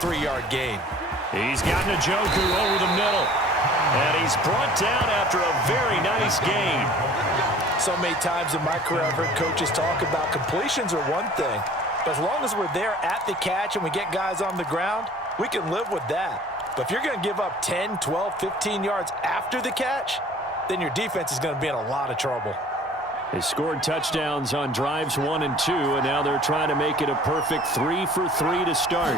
3-yard gain. He's got Njoku over the middle. And he's brought down after a very nice gain. So many times in my career I've heard coaches talk about completions are one thing. But as long as we're there at the catch and we get guys on the ground, we can live with that. But if you're going to give up 10, 12, 15 yards after the catch, then your defense is going to be in a lot of trouble. They scored touchdowns on drives 1 and 2, and now they're trying to make it a perfect 3 for 3 to start.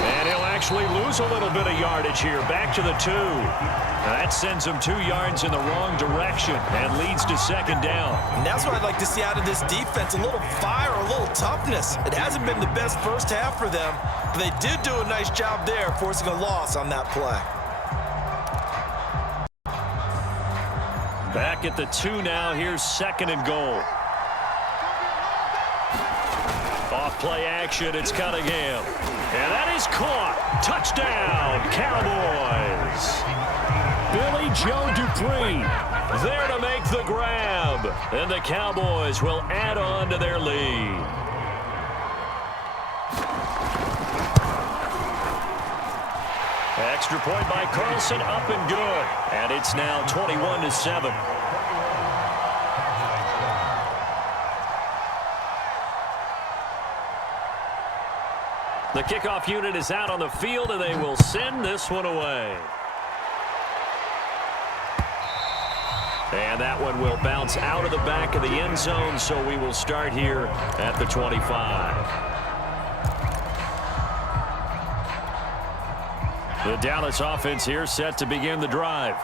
And he'll actually lose a little bit of yardage here, back to the 2. That sends him 2 yards in the wrong direction and leads to second down. And that's what I'd like to see out of this defense, a little fire, a little toughness. It hasn't been the best first half for them, but they did do a nice job there, forcing a loss on that play. Back at the 2 now. Here's second and goal. Off play action. It's Cunningham. And that is caught. Touchdown, Cowboys. Billy Joe Dupree there to make the grab. And the Cowboys will add on to their lead. Extra point by Carlson, up and good. And it's now 21-7. The kickoff unit is out on the field, and they will send this one away. And that one will bounce out of the back of the end zone, so we will start here at the 25. The Dallas offense here set to begin the drive.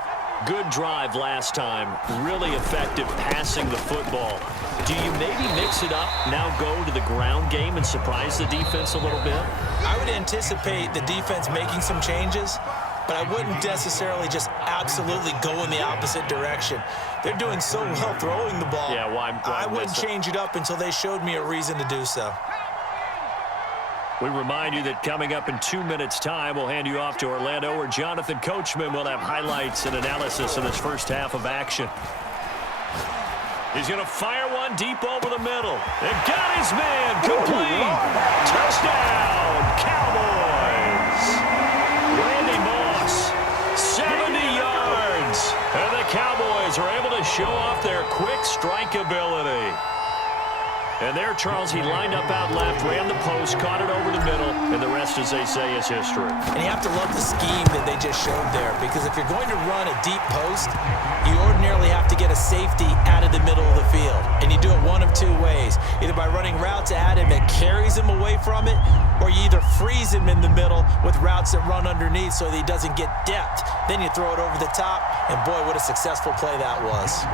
Good drive last time. Really effective passing the football. Do you maybe mix it up, now go to the ground game and surprise the defense a little bit? I would anticipate the defense making some changes, but I wouldn't necessarily just absolutely go in the opposite direction. They're doing so well throwing the ball. Yeah, why I wouldn't change it up until they showed me a reason to do so. We remind you that coming up in 2 minutes' time, we'll hand you off to Orlando, where Jonathan Coachman will have highlights and analysis of this first half of action. He's going to fire one deep over the middle. And got his man complete. Touchdown, Cowboys. Randy Moss, 70 yards. And the Cowboys are able to show off their quick strike ability. And there, Charles, he lined up out left, ran the post, caught it over the middle, and the rest, as they say, is history. And you have to love the scheme that they just showed there, because if you're going to run a deep post, you ordinarily have to get a safety out of the middle of the field. And you do it one of 2 ways, either by running routes at him that carries him away from it, or you either freeze him in the middle with routes that run underneath so that he doesn't get depth. Then you throw it over the top, and boy, what a successful play that was.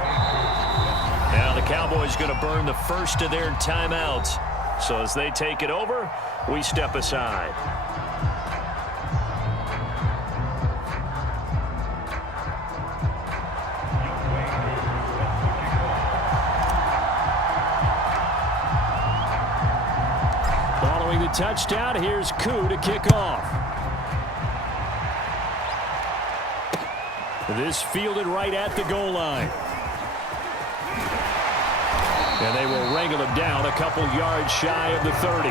Now the Cowboys going to burn the first of their timeouts. So as they take it over, we step aside. Following the touchdown, here's Koo to kick off. This fielded right at the goal line. And they will wrangle him down a couple yards shy of the 30.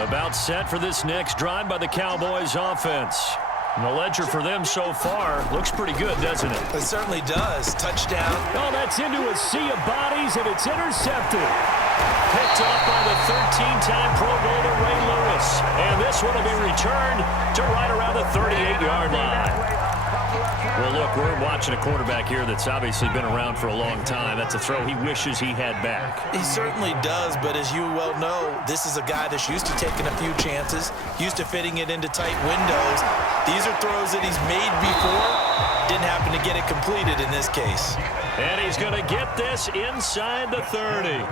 About set for this next drive by the Cowboys offense. And the ledger for them so far looks pretty good, doesn't it? It certainly does. Touchdown. Oh, that's into a sea of bodies, and it's intercepted. Picked off by the 13-time Pro Bowler Ray Lewis. And this one will be returned to right around the 38-yard line. Well, look, we're watching a quarterback here that's obviously been around for a long time. That's a throw he wishes he had back. He certainly does, but as you well know, this is a guy that's used to taking a few chances, used to fitting it into tight windows. These are throws that he's made before. Didn't happen to get it completed in this case. And he's going to get this inside the 30.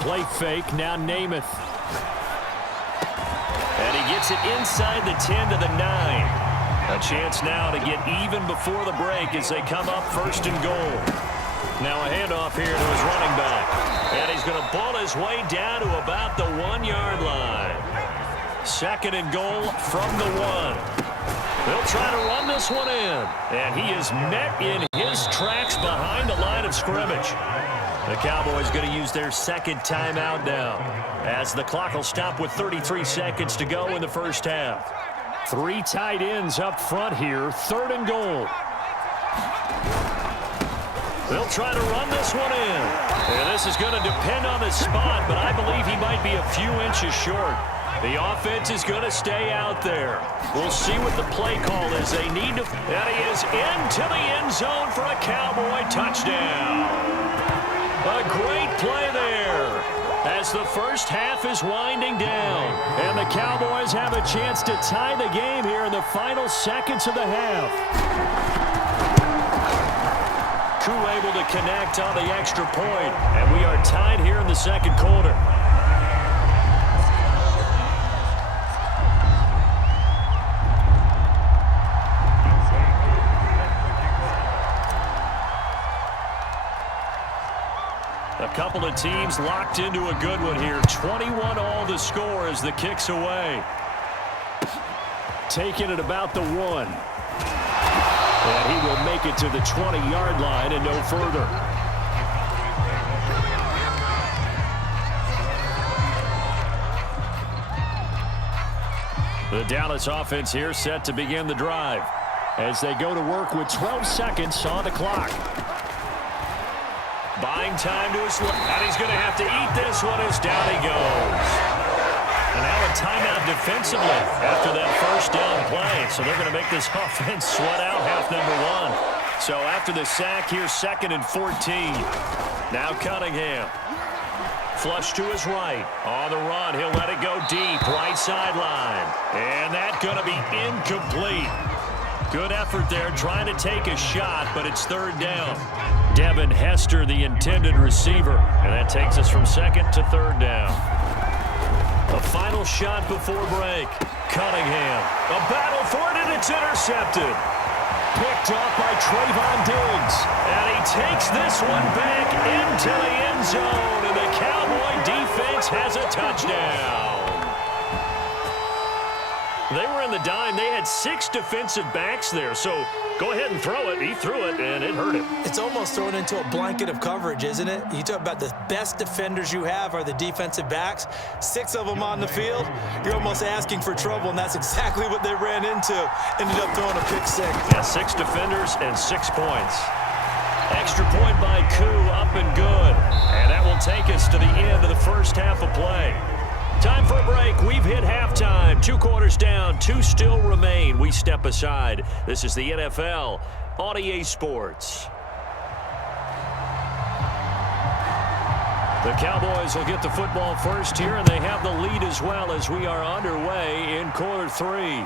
Play fake, now Namath. And he gets it inside the 10 to the 9. A chance now to get even before the break as they come up first and goal. Now a handoff here to his running back. And he's going to ball his way down to about the 1-yard line. Second and goal from the 1. They'll try to run this one in. And he is met in his tracks behind the line of scrimmage. The Cowboys going to use their second timeout now, as the clock will stop with 33 seconds to go in the first half. 3 tight ends up front here. Third and goal. They'll try to run this one in. And this is going to depend on the spot, but I believe he might be a few inches short. The offense is going to stay out there. We'll see what the play call is. They need to... And he is into the end zone for a Cowboy touchdown. A great play there as the first half is winding down. And the Cowboys have a chance to tie the game here in the final seconds of the half. Koo able to connect on the extra point. And we are tied here in the second quarter. A couple of teams locked into a good one here. 21 all the score as the kick's away. Taking it about the 1. And he will make it to the 20-yard line and no further. The Dallas offense here set to begin the drive as they go to work with 12 seconds on the clock. Buying time to his left, and he's going to have to eat this one as down he goes. And now a timeout defensively after that first down play. So they're going to make this offense sweat out half number 1. So after the sack, here's 2nd and 14. Now Cunningham. Flush to his right. On the run, he'll let it go deep. Right sideline. And that's going to be incomplete. Good effort there trying to take a shot, but it's 3rd down. Devin Hester, the intended receiver. And that takes us from 2nd to 3rd down. A final shot before break. Cunningham. A battle for it, and it's intercepted. Picked off by Trayvon Diggs. And he takes this one back into the end zone. And the Cowboy defense has a touchdown. They were in the dime. They had 6 defensive backs there. So go ahead and throw it. He threw it, and it hurt him. It's almost thrown into a blanket of coverage, isn't it? You talk about the best defenders you have are the defensive backs. 6 of them on the field. You're almost asking for trouble, and that's exactly what they ran into. Ended up throwing a pick 6. Yeah, 6 defenders and 6 points. Extra point by Koo, up and good. And that will take us to the end of the first half of play. Time for a break. We've hit halftime. 2 quarters down. 2 still remain. We step aside. This is the NFL on EA Sports. The Cowboys will get the football first here, and they have the lead as well as we are underway in quarter 3.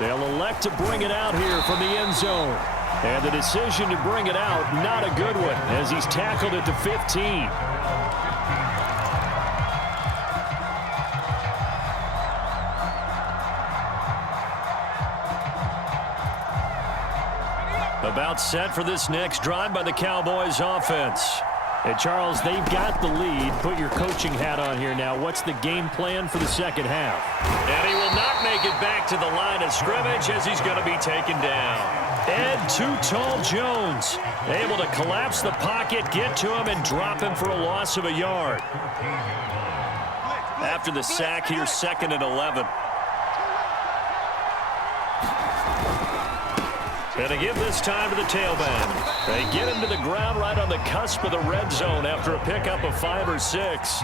They'll elect to bring it out here from the end zone. And the decision to bring it out, not a good one, as he's tackled at the 15. About set for this next drive by the Cowboys offense. And Charles, they've got the lead. Put your coaching hat on here now. What's the game plan for the second half? And he will not make it back to the line of scrimmage as he's going to be taken down. Ed Too Tall Jones able to collapse the pocket, get to him, and drop him for a loss of a yard. After the sack, here's 2nd and 11. And to give this time to the tailback. They get him to the ground right on the cusp of the red zone after a pickup of 5 or 6.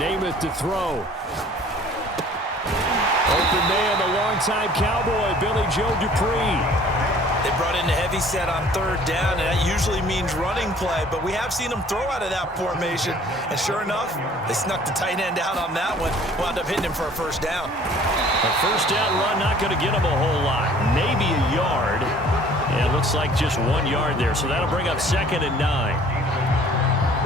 Namath to throw. Open man, the longtime Cowboy, Billy Joe Dupree. They brought in a heavy set on 3rd down, and that usually means running play, but we have seen them throw out of that formation, and sure enough, they snuck the tight end out on that one, wound up hitting him for a 1st down. A 1st down run not going to get him a whole lot, maybe a yard, and it looks like just 1 yard there, so that'll bring up 2nd and 9.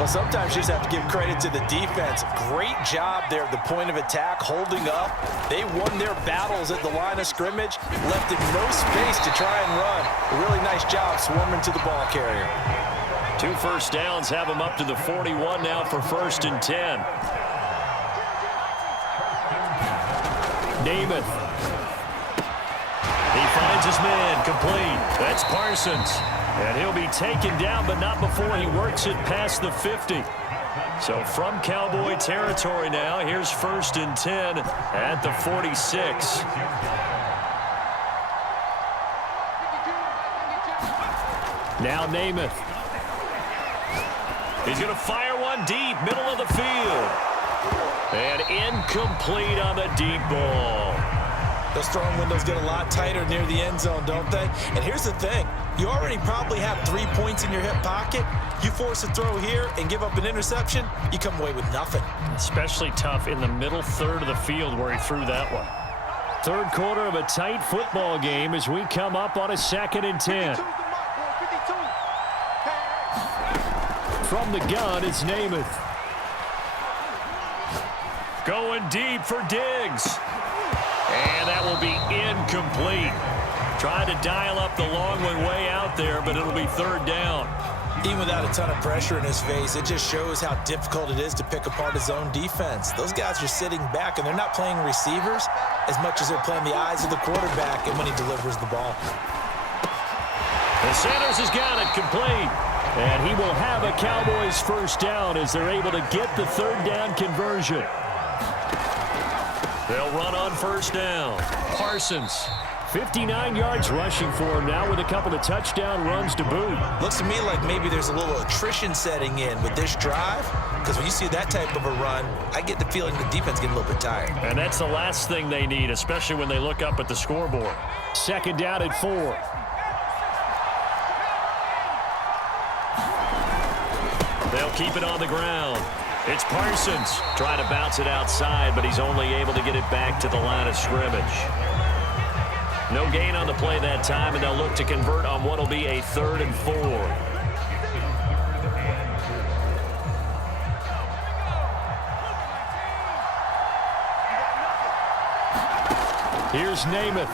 Well, sometimes you just have to give credit to the defense. Great job there at the point of attack, holding up. They won their battles at the line of scrimmage, left him no space to try and run. A really nice job swarming to the ball carrier. 2 first downs have him up to the 41 now for 1st and 10. Namath. He finds his man, complete. That's Parsons. And he'll be taken down, but not before he works it past the 50. So from Cowboy territory now, here's 1st and 10 at the 46. Now Namath. He's going to fire one deep, middle of the field. And incomplete on the deep ball. Those throwing windows get a lot tighter near the end zone, don't they? And here's the thing. You already probably have 3 points in your hip pocket. You force a throw here and give up an interception, you come away with nothing. Especially tough in the middle third of the field where he threw that one. Third quarter of a tight football game as we come up on a 2nd and 10. From the gun, it's Namath. Going deep for Diggs. And that will be incomplete. Trying to dial up the long one way out there, but it'll be 3rd down. Even without a ton of pressure in his face, it just shows how difficult it is to pick apart his own defense. Those guys are sitting back, and they're not playing receivers as much as they're playing the eyes of the quarterback and when he delivers the ball. And Sanders has got it complete. And he will have a Cowboys 1st down as they're able to get the 3rd down conversion. They'll run on 1st down. Parsons, 59 yards rushing for him now with a couple of touchdown runs to boot. Looks to me like maybe there's a little attrition setting in with this drive, because when you see that type of a run, I get the feeling the defense getting a little bit tired. And that's the last thing they need, especially when they look up at the scoreboard. 2nd down and 4. They'll keep it on the ground. It's Parsons trying to bounce it outside, but he's only able to get it back to the line of scrimmage. No gain on the play that time, and they'll look to convert on what will be a 3rd and 4. Here's Namath.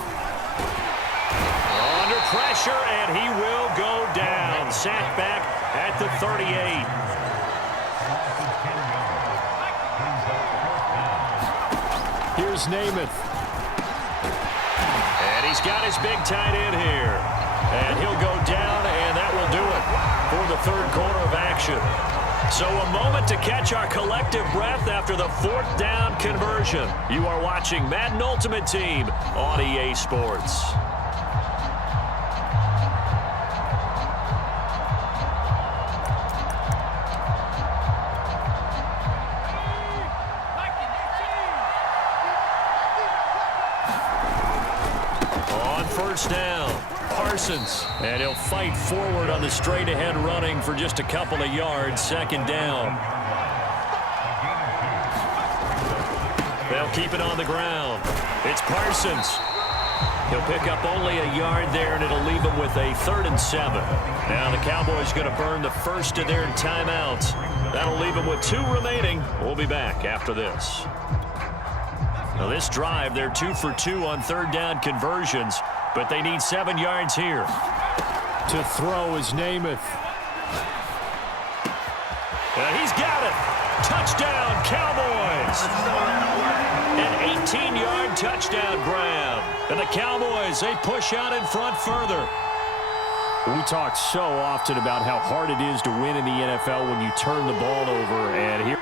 Under pressure, and he will go down. Sacked back at the 38. Here's Namath. And he's got his big tight end here. And he'll go down, and that will do it for the 3rd quarter of action. So a moment to catch our collective breath after the 4th down conversion. You are watching Madden Ultimate Team on EA Sports. Down, Parsons, and he'll fight forward on the straight-ahead running for just a couple of yards. 2nd down. They'll keep it on the ground. It's Parsons. He'll pick up only a yard there, and it'll leave him with a 3rd and 7. Now the Cowboys going to burn the first of their timeouts. That'll leave them with 2 remaining. We'll be back after this. Now this drive, they're 2 for 2 on 3rd down conversions, but they need 7 yards here. To throw is Namath. And he's got it. Touchdown, Cowboys. An 18-yard touchdown grab. And the Cowboys, they push out in front further. We talk so often about how hard it is to win in the NFL when you turn the ball over, and here